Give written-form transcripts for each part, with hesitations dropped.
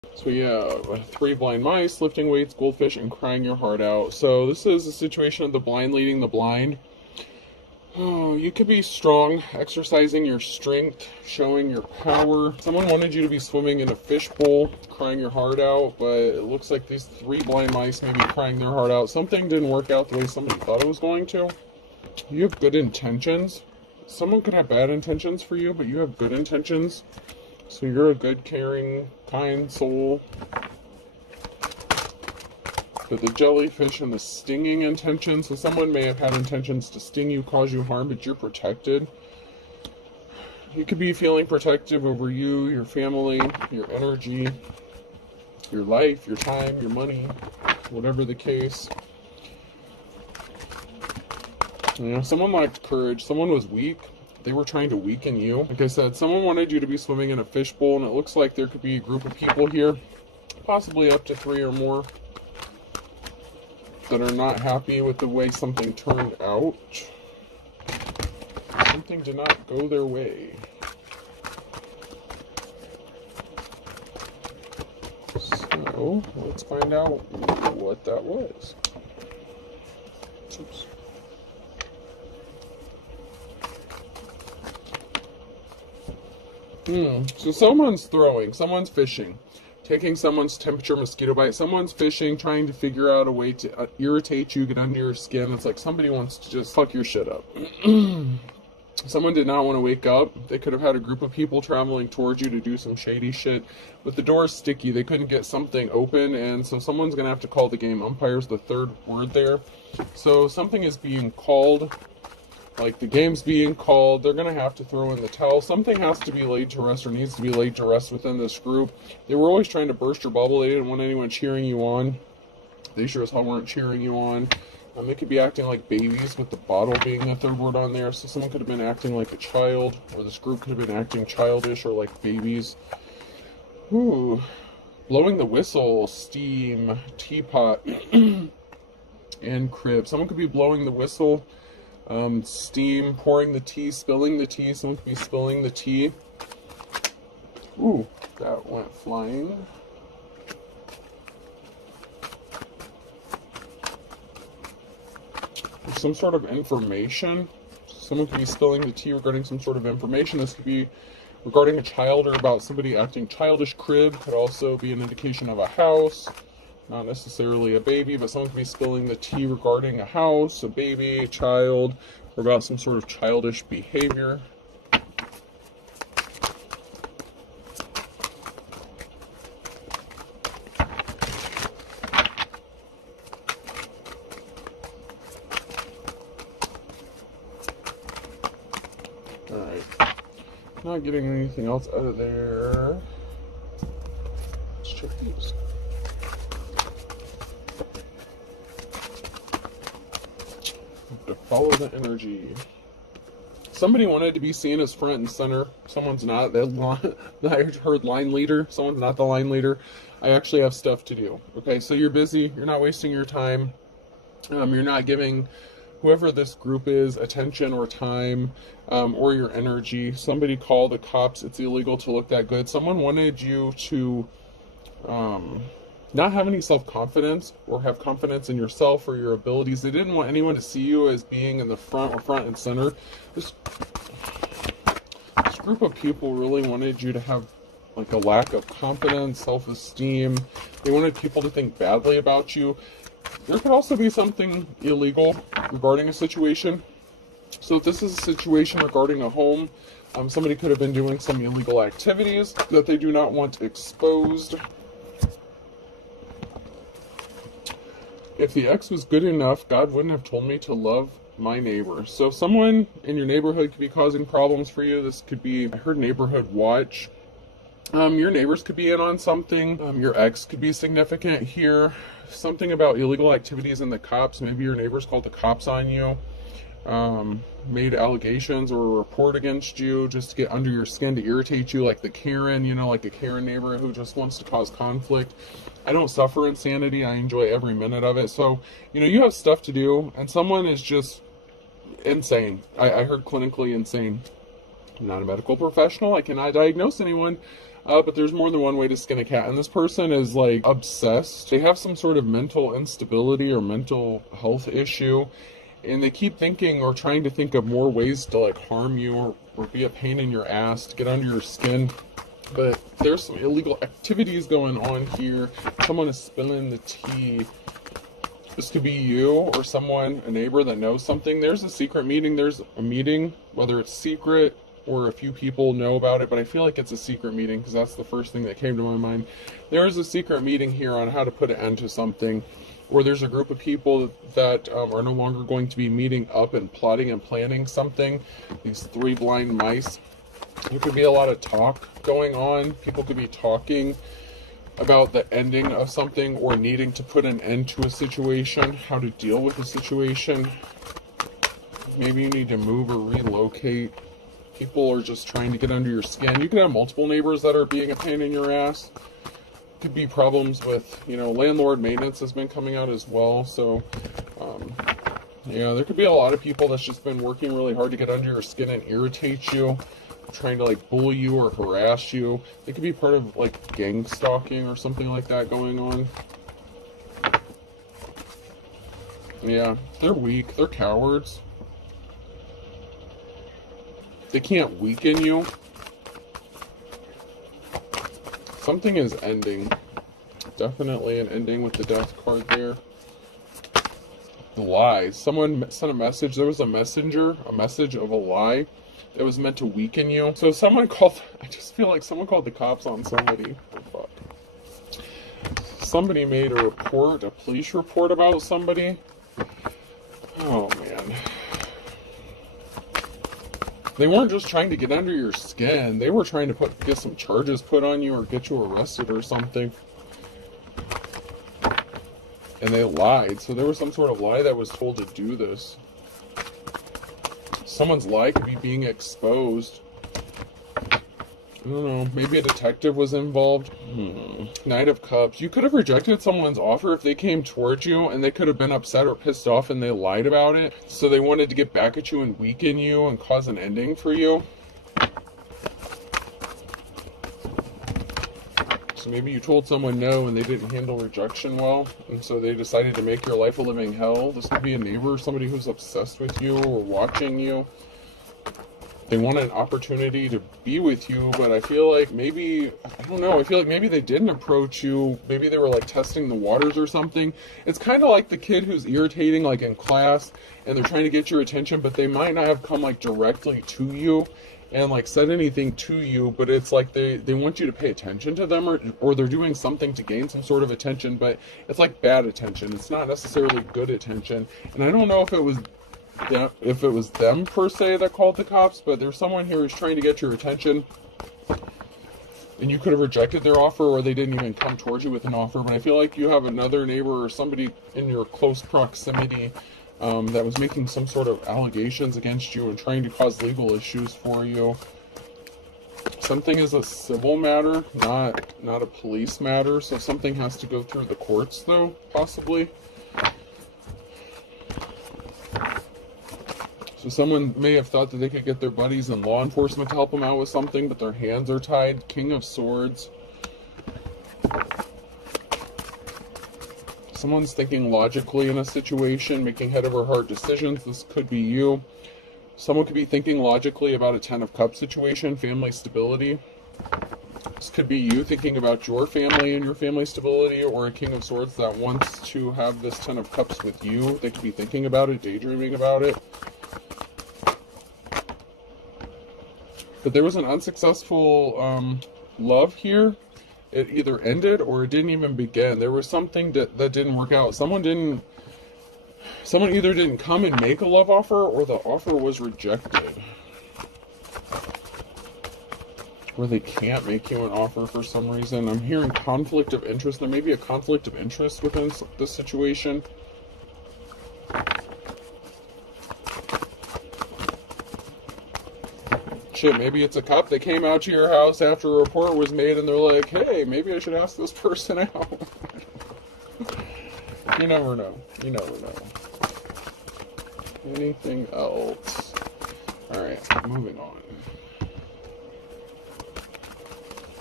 So yeah, 3 blind mice, lifting weights, goldfish, and crying your heart out. So this is a situation of the blind leading the blind. Oh, you could be strong, exercising your strength, showing your power. Someone wanted you to be swimming in a fishbowl, crying your heart out, but it looks like these 3 blind mice may be crying their heart out. Something didn't work out the way somebody thought it was going to. You have good intentions. Someone could have bad intentions for you, but you have good intentions. So you're a good, caring, kind soul. But the jellyfish and the stinging intentions, so someone may have had intentions to sting you, cause you harm, but you're protected. You could be feeling protective over you, your family, your energy, your life, your time, your money, whatever the case. You know, someone lacked courage, someone was weak. They were trying to weaken you. Like I said, someone wanted you to be swimming in a fishbowl, and it looks like there could be a group of people here, possibly up to 3 or more, that are not happy with the way something turned out. Something did not go their way. So, let's find out what that was. Oops. So someone's throwing, someone's fishing, taking someone's temperature mosquito bite, someone's fishing, trying to figure out a way to irritate you, get under your skin. It's like somebody wants to just fuck your shit up. Someone did not want to wake up. They could have had a group of people traveling towards you to do some shady shit, but the door's sticky. They couldn't get something open, and so someone's going to have to call the game. Umpire's the 3rd word there. So something is being called. Like the game's being called, they're going to have to throw in the towel. Something has to be laid to rest or needs to be laid to rest within this group. They were always trying to burst your bubble. They didn't want anyone cheering you on. They sure as hell weren't cheering you on. They could be acting like babies, with the bottle being the 3rd word on there. So someone could have been acting like a child, or this group could have been acting childish or like babies. Ooh. Blowing the whistle, steam, teapot, and crib. Someone could be blowing the whistle. Steam, pouring the tea, spilling the tea. Someone could be spilling the tea. Ooh, that went flying. Some sort of information. Someone could be spilling the tea regarding some sort of information. This could be regarding a child or about somebody acting childish. Crib could also be an indication of a house. Not necessarily a baby, but someone could be spilling the tea regarding a house, a baby, a child, or about some sort of childish behavior. Alright. Not getting anything else out of there. Let's check these. To follow the energy. Somebody wanted to be seen as front and center. Someone's not. I heard line leader. Someone's not the line leader. I actually have stuff to do. Okay, so you're busy. You're not wasting your time. You're not giving whoever this group is attention or time, or your energy. Somebody call the cops. It's illegal to look that good. Someone wanted you to not have any self-confidence or have confidence in yourself or your abilities. They didn't want anyone to see you as being in the front or front and center. This group of people really wanted you to have like a lack of confidence, self-esteem. They wanted people to think badly about you. There could also be something illegal regarding a situation. So if this is a situation regarding a home, somebody could have been doing some illegal activities that they do not want exposed. If the ex was good enough, God wouldn't have told me to love my neighbor. So someone in your neighborhood could be causing problems for you. This could be, I heard neighborhood watch. Your neighbors could be in on something. Your ex could be significant here. Something about illegal activities and the cops. Maybe your neighbors called the cops on you. Made allegations or a report against you just to get under your skin, to irritate you, like the Karen, like a Karen neighbor who just wants to cause conflict. I don't suffer insanity. I enjoy every minute of it. So, you have stuff to do, and someone is just insane. I heard clinically insane. I'm not a medical professional. I cannot diagnose anyone. But there's more than one way to skin a cat, and this person is like obsessed. They have some sort of mental instability or mental health issue, and they keep thinking or trying to think of more ways to like harm you or be a pain in your ass, to get under your skin. But there's some illegal activities going on here. Someone is spilling the tea. This could be you or someone, a neighbor that knows something. There's a secret meeting. There's a meeting, whether it's secret or a few people know about it, but I feel like it's a secret meeting because that's the first thing that came to my mind. There is a secret meeting here on how to put an end to something, or there's a group of people that are no longer going to be meeting up and plotting and planning something. These three blind mice. There could be a lot of talk going on. People could be talking about the ending of something or needing to put an end to a situation, how to deal with a situation. Maybe you need to move or relocate. People are just trying to get under your skin. You could have multiple neighbors that are being a pain in your ass. Could be problems with, landlord maintenance has been coming out as well. So, yeah, there could be a lot of people that's just been working really hard to get under your skin and irritate you, trying to like bully you or harass you. They could be part of like gang stalking or something like that going on. Yeah, they're weak. They're cowards. They can't weaken you. Something is ending. Definitely an ending with the death card there. The lies. Someone sent a message. There was a message of a lie that was meant to weaken you. So I just feel like someone called the cops on somebody. Oh, fuck. Somebody made a police report about somebody. Oh, man. They weren't just trying to get under your skin. They were trying to get some charges put on you or get you arrested or something. And they lied. So there was some sort of lie that was told to do this. Someone's lie could be being exposed. I don't know. Maybe a detective was involved. Knight of Cups. You could have rejected someone's offer if they came towards you, and they could have been upset or pissed off and they lied about it. So they wanted to get back at you and weaken you and cause an ending for you. So maybe you told someone no and they didn't handle rejection well, and so they decided to make your life a living hell. This could be a neighbor, somebody who's obsessed with you or watching you. They want an opportunity to be with you, but I feel like maybe, I don't know, I feel like maybe they didn't approach you. Maybe they were like testing the waters or something. It's kind of like the kid who's irritating like in class and they're trying to get your attention, but they might not have come like directly to you and like said anything to you, but it's like they want you to pay attention to them, or they're doing something to gain some sort of attention, but it's like bad attention. It's not necessarily good attention. And I don't know if it was them per se that called the cops, but there's someone here who's trying to get your attention, and you could have rejected their offer, or they didn't even come towards you with an offer. But I feel like you have another neighbor or somebody in your close proximity that was making some sort of allegations against you and trying to cause legal issues for you. Something is a civil matter, not a police matter, so something has to go through the courts though, possibly. So someone may have thought that they could get their buddies in law enforcement to help them out with something, but their hands are tied. King of Swords. Someone's thinking logically in a situation, making head over heart decisions. This could be you. Someone could be thinking logically about a Ten of Cups situation, family stability. This could be you thinking about your family and your family stability, or a King of Swords that wants to have this Ten of Cups with you. They could be thinking about it, daydreaming about it. But there was an unsuccessful love here. It either ended or it didn't even begin. There was something that didn't work out. Someone either didn't come and make a love offer, or the offer was rejected. Or they can't make you an offer for some reason. I'm hearing conflict of interest. There may be a conflict of interest within this situation. Shit, maybe it's a cop that came out to your house after a report was made and they're like, hey, maybe I should ask this person out. You never know. You never know. Anything else? Alright, moving on.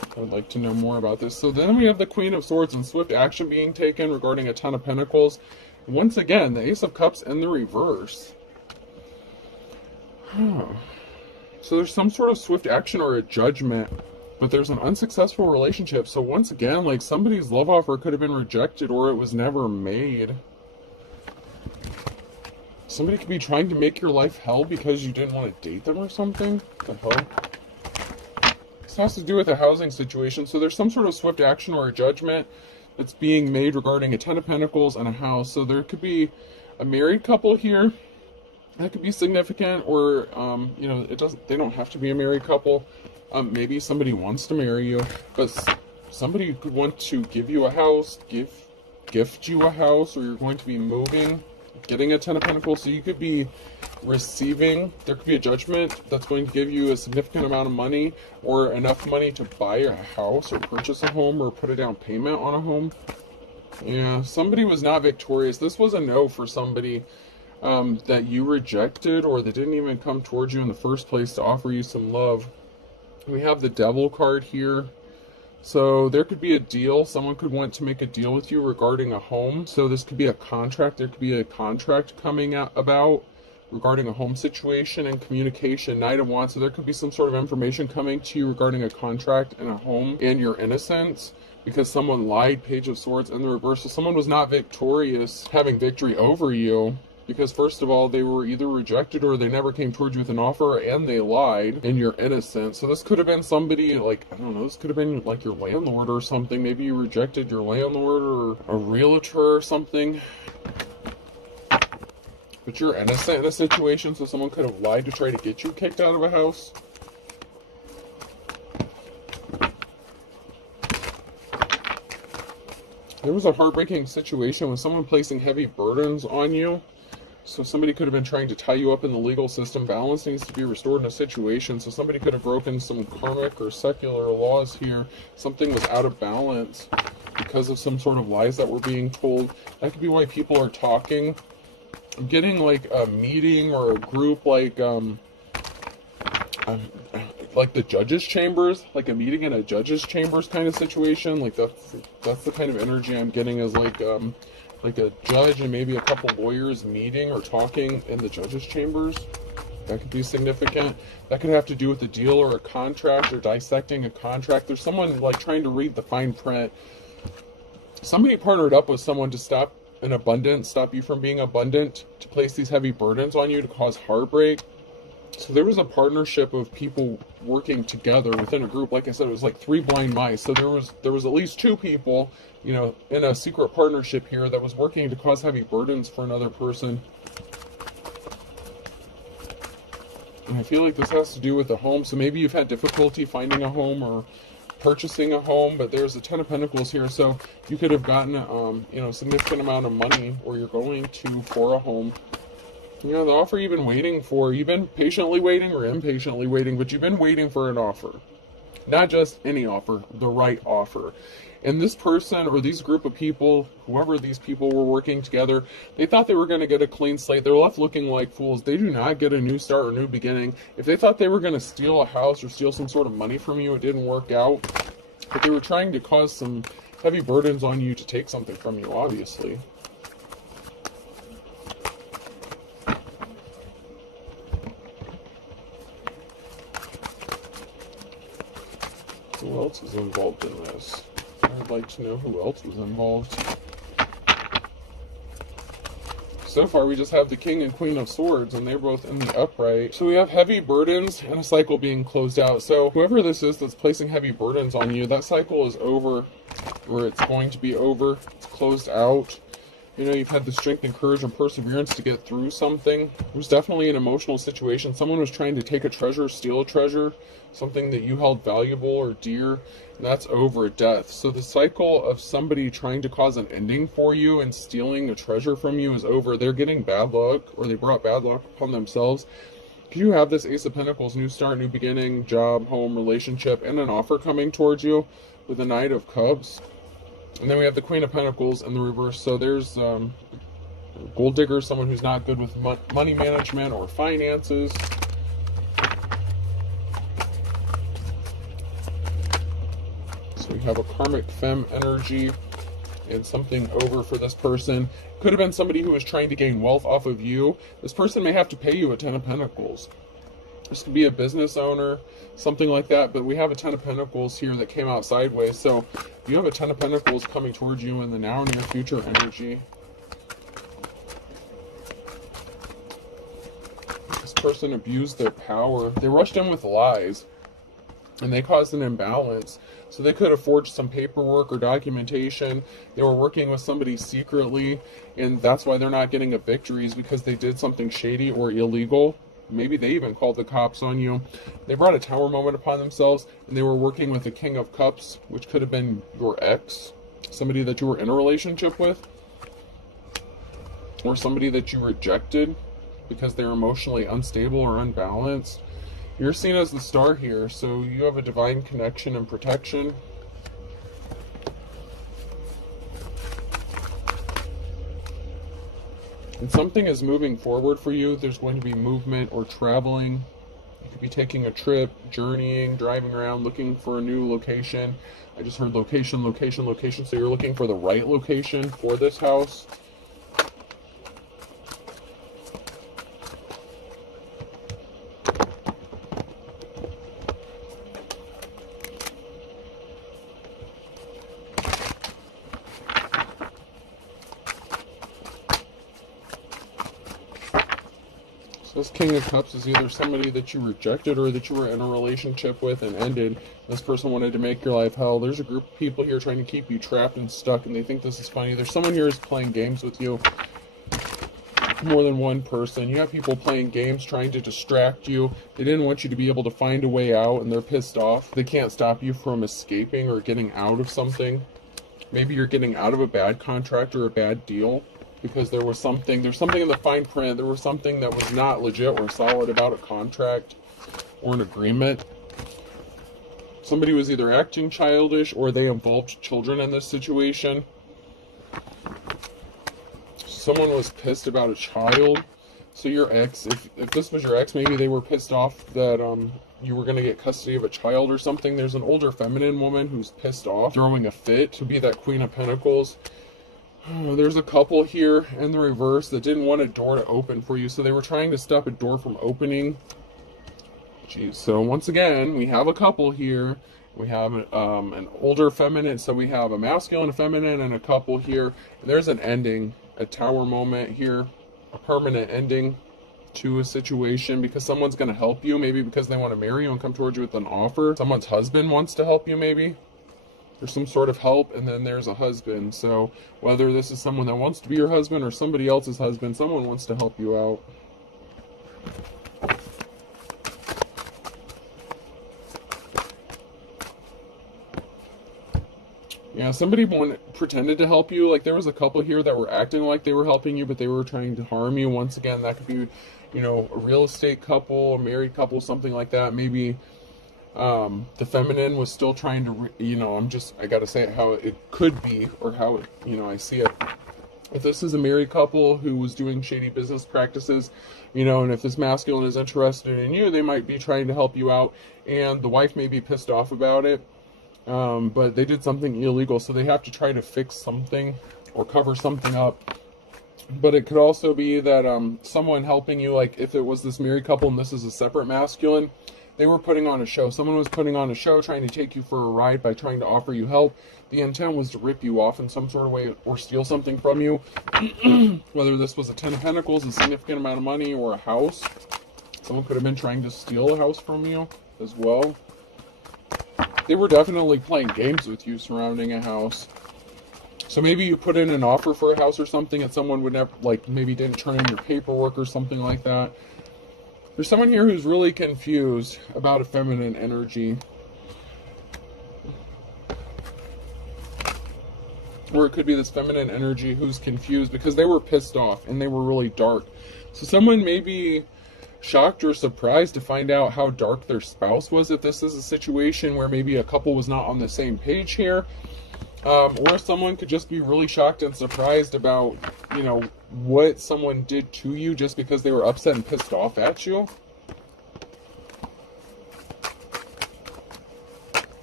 I would like to know more about this. So then we have the Queen of Swords and swift action being taken regarding a Ten of Pentacles. Once again, the Ace of Cups in the reverse. So there's some sort of swift action or a judgment, but there's an unsuccessful relationship. So once again, like somebody's love offer could have been rejected or it was never made. Somebody could be trying to make your life hell because you didn't want to date them or something. What the hell? This has to do with a housing situation. So there's some sort of swift action or a judgment that's being made regarding a Ten of Pentacles and a house. So there could be a married couple here. That could be significant, or you know, they don't have to be a married couple. Maybe somebody wants to marry you, but somebody could want to give you a house, gift you a house, or you're going to be moving, getting a Ten of Pentacles. So you could be receiving, there could be a judgment that's going to give you a significant amount of money or enough money to buy a house or purchase a home or put a down payment on a home. Yeah, somebody was not victorious. This was a no for somebody that you rejected, or that didn't even come towards you in the first place to offer you some love. We have the Devil card here. So there could be a deal. Someone could want to make a deal with you regarding a home. So this could be a contract. There could be a contract coming out about regarding a home situation and communication. Knight of Wands. So there could be some sort of information coming to you regarding a contract and a home and your innocence, because someone lied. Page of Swords in the reverse. So someone was not victorious, having victory over you, because first of all, they were either rejected or they never came towards you with an offer, and they lied, and you're innocent. So this could have been somebody, like, I don't know, this could have been like your landlord or something. Maybe you rejected your landlord or a realtor or something. But you're innocent in a situation, so someone could have lied to try to get you kicked out of a house. There was a heartbreaking situation with someone placing heavy burdens on you. So somebody could have been trying to tie you up in the legal system. Balance needs to be restored in a situation. So somebody could have broken some karmic or secular laws here. Something was out of balance because of some sort of lies that were being told. That could be why people are talking. I'm getting like a meeting or a group like the judge's chambers, like a meeting in a judge's chambers kind of situation. Like that's the kind of energy I'm getting, is like a judge and maybe a couple lawyers meeting or talking in the judge's chambers. That could be significant. That could have to do with a deal or a contract, or dissecting a contract. There's someone like trying to read the fine print. Somebody partnered up with someone to stop an abundance, stop you from being abundant, to place these heavy burdens on you, to cause heartbreak. So there was a partnership of people working together within a group. Like I said, it was like 3 blind mice. So there was at least 2 people, you know, in a secret partnership here that was working to cause heavy burdens for another person. And I feel like this has to do with the home. So maybe you've had difficulty finding a home or purchasing a home, but there's a Ten of Pentacles here. So you could have gotten, you know, a significant amount of money, or you're going to, for a home. You know, the offer you've been waiting for, you've been patiently waiting or impatiently waiting, but you've been waiting for an offer. Not just any offer, the right offer. And this person, or these group of people, whoever these people were working together, they thought they were going to get a clean slate. They were left looking like fools. They do not get a new start or new beginning. If they thought they were going to steal a house or steal some sort of money from you, it didn't work out. But they were trying to cause some heavy burdens on you to take something from you, obviously. Who else is involved in this? I'd like to know who else was involved. So far, we just have the King and Queen of Swords, and they're both in the upright. So we have heavy burdens and a cycle being closed out. So whoever this is that's placing heavy burdens on you, that cycle is over, or it's going to be over. It's closed out. You know, you've had the strength and courage and perseverance to get through something. It was definitely an emotional situation. Someone was trying to take a treasure, steal a treasure, something that you held valuable or dear, and that's over. Death. So the cycle of somebody trying to cause an ending for you and stealing a treasure from you is over. They're getting bad luck, or they brought bad luck upon themselves. You have this Ace of Pentacles, new start, new beginning, job, home, relationship, and an offer coming towards you with the Knight of Cups. And then we have the Queen of Pentacles in the reverse. So there's gold digger, someone who's not good with money management or finances. We have a karmic femme energy and something over for this person. Could have been somebody who was trying to gain wealth off of you. This person may have to pay you a 10 of Pentacles. This could be a business owner, something like that, but we have a 10 of Pentacles here that came out sideways. So you have a 10 of Pentacles coming towards you in the now near future energy. This person abused their power. They rushed in with lies, and they caused an imbalance. So they could have forged some paperwork or documentation. They were working with somebody secretly, and that's why they're not getting a victory, is because they did something shady or illegal. Maybe they even called the cops on you. They brought a tower moment upon themselves, and they were working with the King of Cups, which could have been your ex, somebody that you were in a relationship with, or somebody that you rejected because they're emotionally unstable or unbalanced. You're seen as the star here, so you have a divine connection and protection. And something is moving forward for you. There's going to be movement or traveling. You could be taking a trip, journeying, driving around, looking for a new location. I just heard location, location, location. So you're looking for the right location for this house. This King of Cups is either somebody that you rejected or that you were in a relationship with and ended. This person wanted to make your life hell. There's a group of people here trying to keep you trapped and stuck, and they think this is funny. There's someone here who's playing games with you. More than one person. You have people playing games trying to distract you. They didn't want you to be able to find a way out, and they're pissed off. They can't stop you from escaping or getting out of something. Maybe you're getting out of a bad contract or a bad deal, because there's something in the fine print, there was something that was not legit or solid about a contract or an agreement. Somebody was either acting childish or they involved children in this situation. Someone was pissed about a child. So your ex, if this was your ex, maybe they were pissed off that you were going to get custody of a child or something. There's an older feminine woman who's pissed off, throwing a fit, to be that Queen of Pentacles. There's a couple here in the reverse that didn't want a door to open for you, so they were trying to stop a door from opening. Jeez. So once again, we have a couple here. We have an older feminine, so we have a masculine, a feminine, and a couple here. And there's an ending, a tower moment here, a permanent ending to a situation, because someone's going to help you, maybe because they want to marry you and come towards you with an offer. Someone's husband wants to help you, maybe. There's some sort of help, and then there's a husband. So whether this is someone that wants to be your husband or somebody else's husband, someone wants to help you out. Yeah, somebody pretended to help you. Like, there was a couple here that were acting like they were helping you, but they were trying to harm you. Once again, that could be, you know, a real estate couple, a married couple, something like that. Maybe the feminine was still trying to, you know, I gotta say it how it could be, or how it, you know, I see it. If this is a married couple who was doing shady business practices, you know, and if this masculine is interested in you, they might be trying to help you out, and the wife may be pissed off about it, but they did something illegal, so they have to try to fix something or cover something up. But it could also be that someone helping you, like if it was this married couple and this is a separate masculine, they were putting on a show. Someone was putting on a show, trying to take you for a ride by trying to offer you help. The intent was to rip you off in some sort of way or steal something from you. Whether this was a 10 of Pentacles, a significant amount of money, or a house. Someone could have been trying to steal a house from you as well. They were definitely playing games with you surrounding a house. So maybe you put in an offer for a house or something, and someone would never, like, maybe didn't turn in your paperwork or something like that. There's someone here who's really confused about a feminine energy. Or it could be this feminine energy who's confused because they were pissed off and they were really dark. So someone may be shocked or surprised to find out how dark their spouse was, if this is a situation where maybe a couple was not on the same page here. Or someone could just be really shocked and surprised about, you know, what someone did to you just because they were upset and pissed off at you.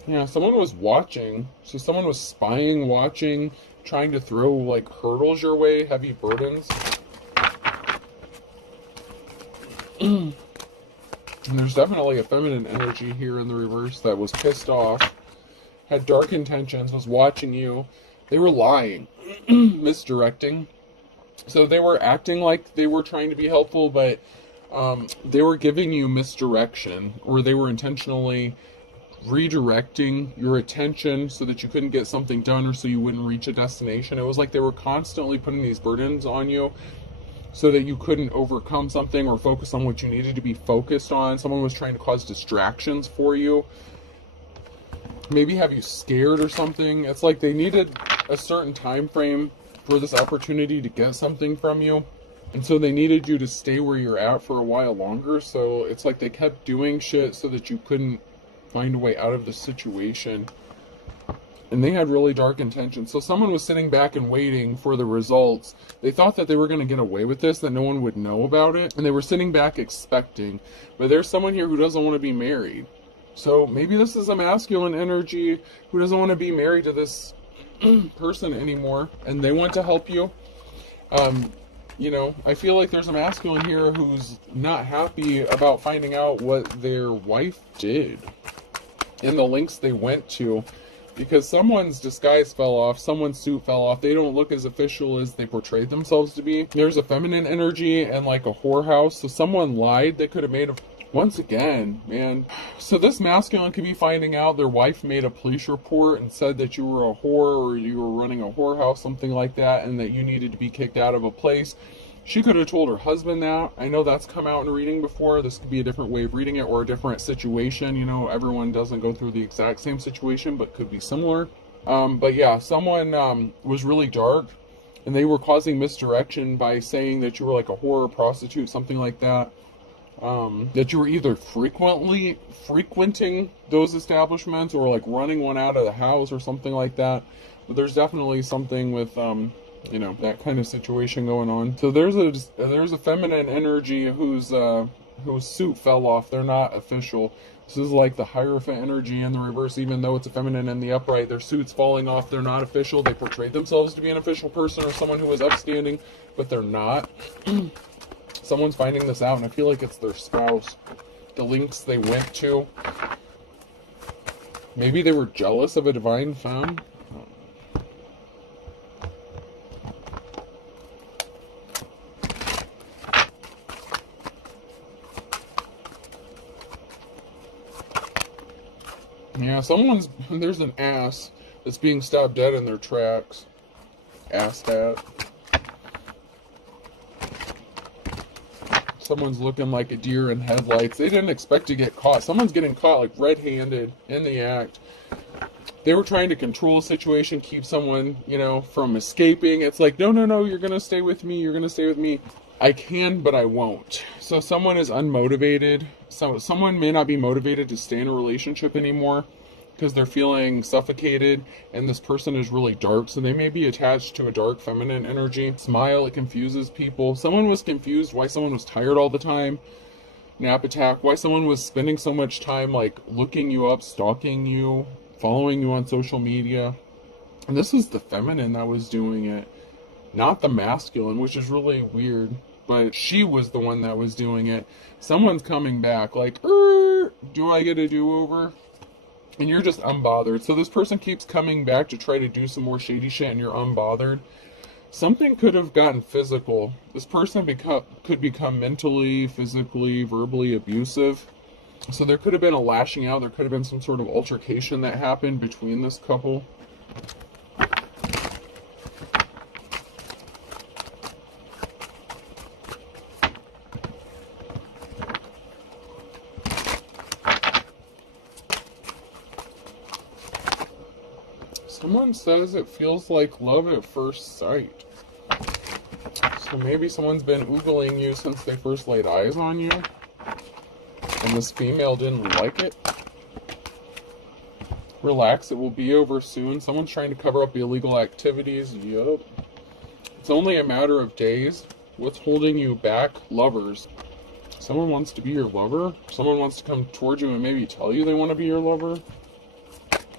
Yeah, someone was watching. So someone was spying, watching, trying to throw like hurdles your way, heavy burdens. And there's definitely a feminine energy here in the reverse that was pissed off, had dark intentions, was watching you. They were lying, misdirecting. So they were acting like they were trying to be helpful, but they were giving you misdirection, or they were intentionally redirecting your attention so that you couldn't get something done, or so you wouldn't reach a destination. It was like they were constantly putting these burdens on you so that you couldn't overcome something or focus on what you needed to be focused on. Someone was trying to cause distractions for you, maybe have you scared or something. It's like they needed a certain time frame for this opportunity to get something from you, and so they needed you to stay where you're at for a while longer. So it's like they kept doing shit so that you couldn't find a way out of the situation, and they had really dark intentions. So someone was sitting back and waiting for the results. They thought that they were going to get away with this, that no one would know about it, and they were sitting back expecting. But there's someone here who doesn't want to be married. So maybe this is a masculine energy who doesn't want to be married to this person anymore, and they want to help you. You know, I feel like there's a masculine here who's not happy about finding out what their wife did and the lengths they went to, because someone's disguise fell off, someone's suit fell off. They don't look as official as they portrayed themselves to be. There's a feminine energy and like a whorehouse. So someone lied. They could have made a... Once again, man. So this masculine could be finding out their wife made a police report and said that you were a whore, or you were running a whorehouse, something like that, and that you needed to be kicked out of a place. She could have told her husband that. I know that's come out in a reading before. This could be a different way of reading it, or a different situation. You know, everyone doesn't go through the exact same situation, but could be similar. But yeah, someone was really dark, and they were causing misdirection by saying that you were like a whore or prostitute, something like that. That you were either frequenting those establishments, or like running one out of the house or something like that. But there's definitely something with you know, that kind of situation going on. So there's a feminine energy whose suit fell off. They're not official. This is like the Hierophant energy in the reverse. Even though it's a feminine in the upright, their suit's falling off. They're not official. They portrayed themselves to be an official person or someone who was upstanding, but they're not. Someone's finding this out, and I feel like it's their spouse. The links they went to. Maybe they were jealous of a divine femme. Yeah, there's an ass that's being stopped dead in their tracks. Asshat. Someone's looking like a deer in headlights. They didn't expect to get caught. Someone's getting caught like red-handed in the act. They were trying to control a situation, keep someone, you know, from escaping. It's like, no, you're going to stay with me. You're going to stay with me. I can, but I won't. So someone is unmotivated. So someone may not be motivated to stay in a relationship anymore because they're feeling suffocated, and this person is really dark, so they may be attached to a dark feminine energy. Smile, it confuses people. Someone was confused why someone was tired all the time. Nap attack. Why someone was spending so much time like looking you up, stalking you, following you on social media. And this is the feminine that was doing it, not the masculine, which is really weird. But she was the one that was doing it. Someone's coming back like, do I get a do-over? And you're just unbothered. So this person keeps coming back to try to do some more shady shit, and you're unbothered. Something could have gotten physical. This person could become mentally, physically, verbally abusive. So there could have been a lashing out. There could have been some sort of altercation that happened between this couple. Someone says it feels like love at first sight. So maybe someone's been oogling you since they first laid eyes on you, and this female didn't like it. Relax, it will be over soon. Someone's trying to cover up illegal activities. Yup. It's only a matter of days. What's holding you back? Lovers. Someone wants to be your lover. Someone wants to come towards you and maybe tell you they want to be your lover.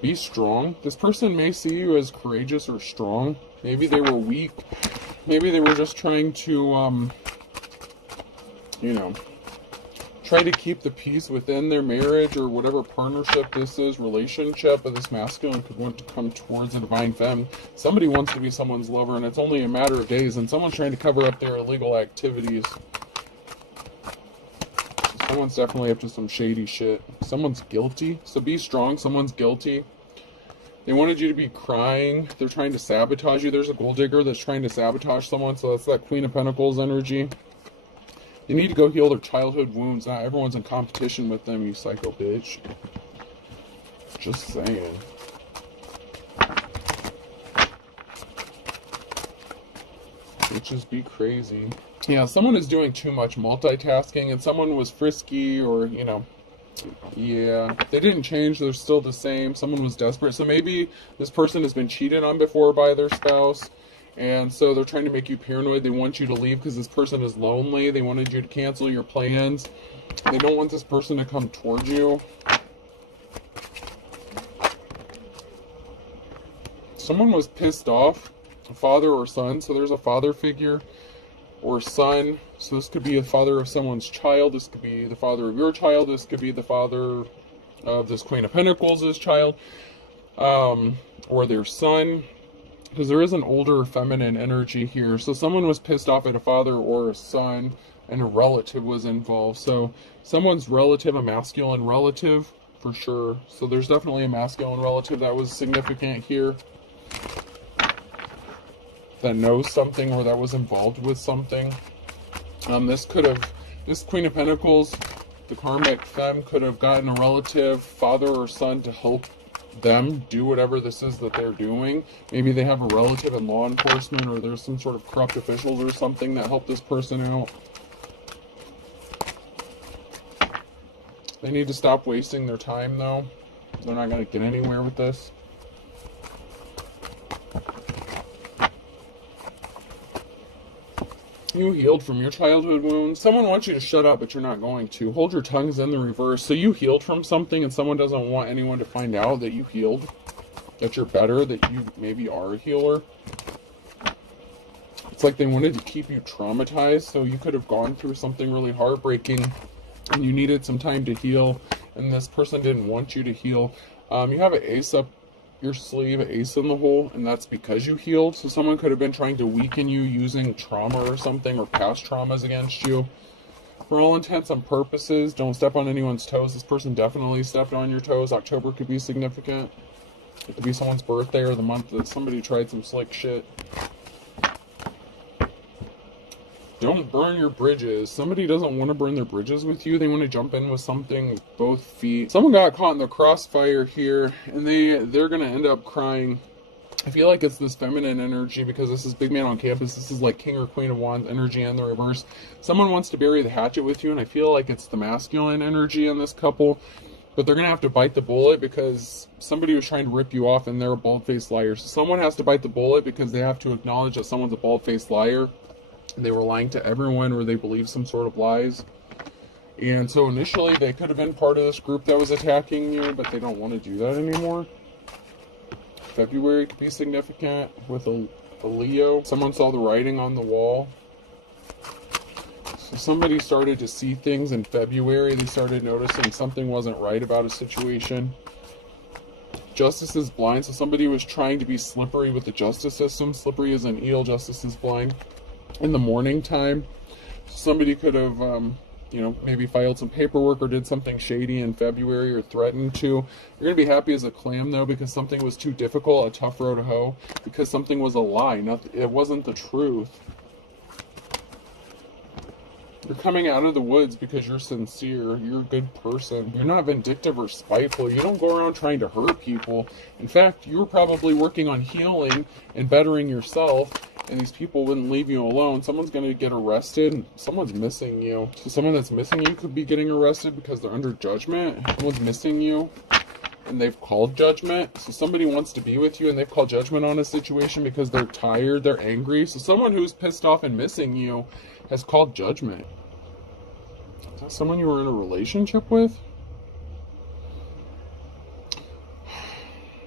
Be strong. This person may see you as courageous or strong. Maybe they were weak. Maybe they were just trying to, you know, try to keep the peace within their marriage or whatever partnership this is, relationship, but this masculine could want to come towards a divine femme. Somebody wants to be someone's lover, and it's only a matter of days, and someone's trying to cover up their illegal activities. Someone's definitely up to some shady shit. Someone's guilty. So be strong. Someone's guilty. They wanted you to be crying. They're trying to sabotage you. There's a gold digger that's trying to sabotage someone. So that's that Queen of Pentacles energy. They need to go heal their childhood wounds. Not everyone's in competition with them, you psycho bitch. Just saying. Bitches be crazy. Yeah, someone is doing too much multitasking, and someone was frisky, or, you know, yeah, they didn't change, they're still the same. Someone was desperate, so maybe this person has been cheated on before by their spouse, and so they're trying to make you paranoid. They want you to leave because this person is lonely. They wanted you to cancel your plans. They don't want this person to come towards you. Someone was pissed off, a father or son, so there's a father figure or son. So this could be the father of someone's child. This could be the father of your child. This could be the father of this Queen of Pentacles' child, or their son, because there is an older feminine energy here. So someone was pissed off at a father or a son, and a relative was involved. So someone's relative, a masculine relative, for sure. So there's definitely a masculine relative that was significant here, that knows something or that was involved with something. This Queen of Pentacles, the karmic femme, could have gotten a relative, father or son, to help them do whatever this is that they're doing. Maybe they have a relative in law enforcement, or there's some sort of corrupt officials or something that help this person out. They need to stop wasting their time, though. They're not going to get anywhere with this. You healed from your childhood wounds. Someone wants you to shut up, but you're not going to. Hold your tongues in the reverse. So you healed from something, and someone doesn't want anyone to find out that you healed, that you're better, that you maybe are a healer. It's like they wanted to keep you traumatized, so you could have gone through something really heartbreaking, and you needed some time to heal, and this person didn't want you to heal. You have an ace up your sleeve, an ace in the hole, and that's because you healed. So someone could have been trying to weaken you using trauma or something, or past traumas against you. For all intents and purposes, don't step on anyone's toes. This person definitely stepped on your toes. October could be significant. It could be someone's birthday or the month that somebody tried some slick shit. Don't burn your bridges. Somebody doesn't want to burn their bridges with you. They want to jump in with something with both feet. Someone got caught in the crossfire here, and they're going to end up crying. I feel like it's this feminine energy, because this is big man on campus. This is like King or Queen of Wands energy in the reverse. Someone wants to bury the hatchet with you, and I feel like it's the masculine energy in this couple. But they're going to have to bite the bullet, because somebody was trying to rip you off, and they're a bald-faced liar. So someone has to bite the bullet, because they have to acknowledge that someone's a bald-faced liar. They were lying to everyone, or they believe some sort of lies. And so initially they could have been part of this group that was attacking you, but they don't want to do that anymore. February could be significant with a Leo. Someone saw the writing on the wall. So somebody started to see things in February. They started noticing something wasn't right about a situation. Justice is blind, so somebody was trying to be slippery with the justice system. Slippery is an eel, justice is blind. In the morning time, somebody could have, maybe filed some paperwork or did something shady in February, or threatened to. You're going to be happy as a clam, though, because something was too difficult, a tough road to hoe, because something was a lie. It wasn't the truth. You're coming out of the woods because you're sincere. You're a good person. You're not vindictive or spiteful. You don't go around trying to hurt people. In fact, you were probably working on healing and bettering yourself, and these people wouldn't leave you alone. Someone's going to get arrested. Someone's missing you. So someone that's missing you could be getting arrested because they're under judgment. Someone's missing you, and they've called judgment. So somebody wants to be with you, and they've called judgment on a situation because they're tired, they're angry. So someone who's pissed off and missing you has called judgment. Is that someone you were in a relationship with?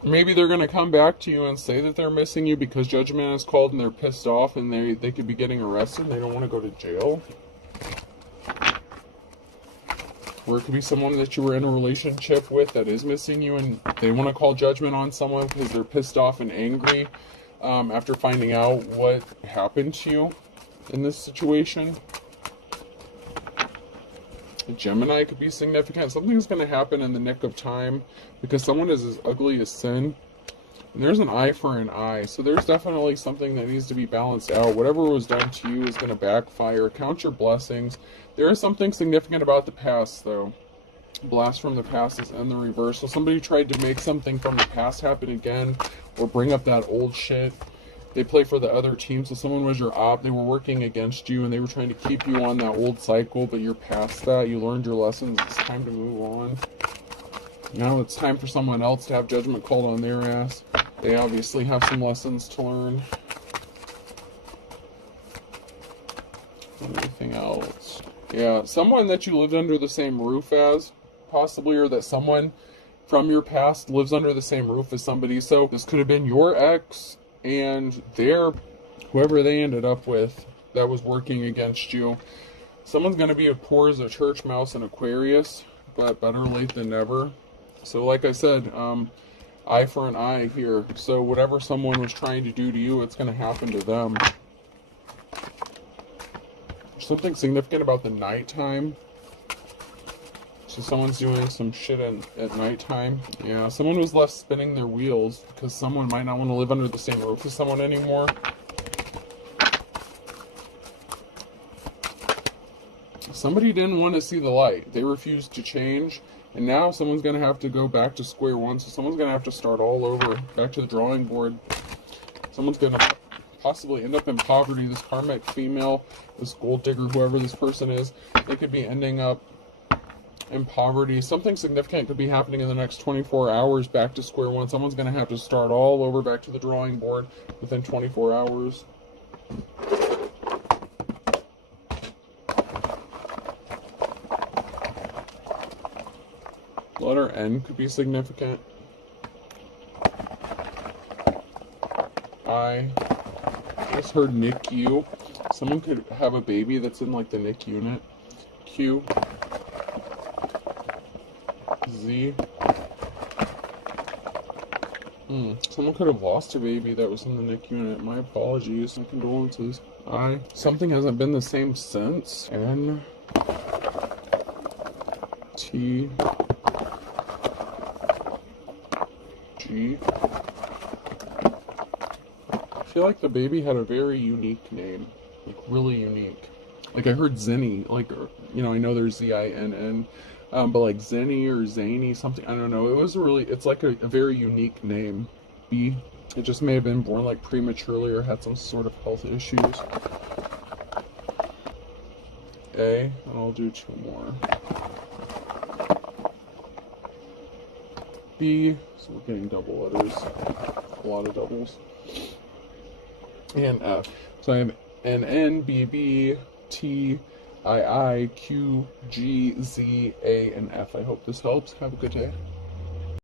Maybe they're going to come back to you and say that they're missing you because judgment is called and they're pissed off and they could be getting arrested and they don't want to go to jail. Or it could be someone that you were in a relationship with that is missing you and they want to call judgment on someone because they're pissed off and angry after finding out what happened to you in this situation. A Gemini could be significant. Something's going to happen in the nick of time because someone is as ugly as sin. And there's an eye for an eye. So there's definitely something that needs to be balanced out. Whatever was done to you is going to backfire. Count your blessings. There is something significant about the past, though. Blast from the past is in the reverse. So somebody tried to make something from the past happen again or bring up that old shit. They play for the other team, so someone was your op, they were working against you, and they were trying to keep you on that old cycle, but you're past that, you learned your lessons, it's time to move on. Now it's time for someone else to have judgment called on their ass. They obviously have some lessons to learn. Anything else? Yeah, someone that you lived under the same roof as, possibly, or that someone from your past lives under the same roof as somebody, so this could have been your ex, and whoever they ended up with that was working against you. Someone's going to be as poor as a church mouse in Aquarius, but better late than never. So like I said, eye for an eye here. So whatever someone was trying to do to you, it's going to happen to them. Something significant about the nighttime. So someone's doing some shit at nighttime. Yeah, someone was left spinning their wheels because someone might not want to live under the same roof as someone anymore. Somebody didn't want to see the light. They refused to change. And now someone's going to have to go back to square one. So someone's going to have to start all over, back to the drawing board. Someone's going to possibly end up in poverty. This karmic female, this gold digger, whoever this person is, they could be ending up in poverty. Something significant could be happening in the next 24 hours, back to square one. Someone's going to have to start all over, back to the drawing board within 24 hours. Letter N could be significant. I just heard NICU. Someone could have a baby that's in like the NIC unit. Q. Z. Someone could have lost a baby that was in the NIC unit. My apologies. My condolences. I. Something hasn't been the same since. N. T. G. I feel like the baby had a very unique name. Like, really unique. Like, I heard Zinni. Like, you know, I know there's Z-I-N-N. But like Zenny or Zany, something, I don't know. It was really, it's like a very unique name. B. It just may have been born like prematurely or had some sort of health issues. A. And I'll do two more. B. So we're getting double letters. A lot of doubles. And F. So I have N, N, B, B, T, I, Q, G, Z, A, and F. I hope this helps. Have a good day.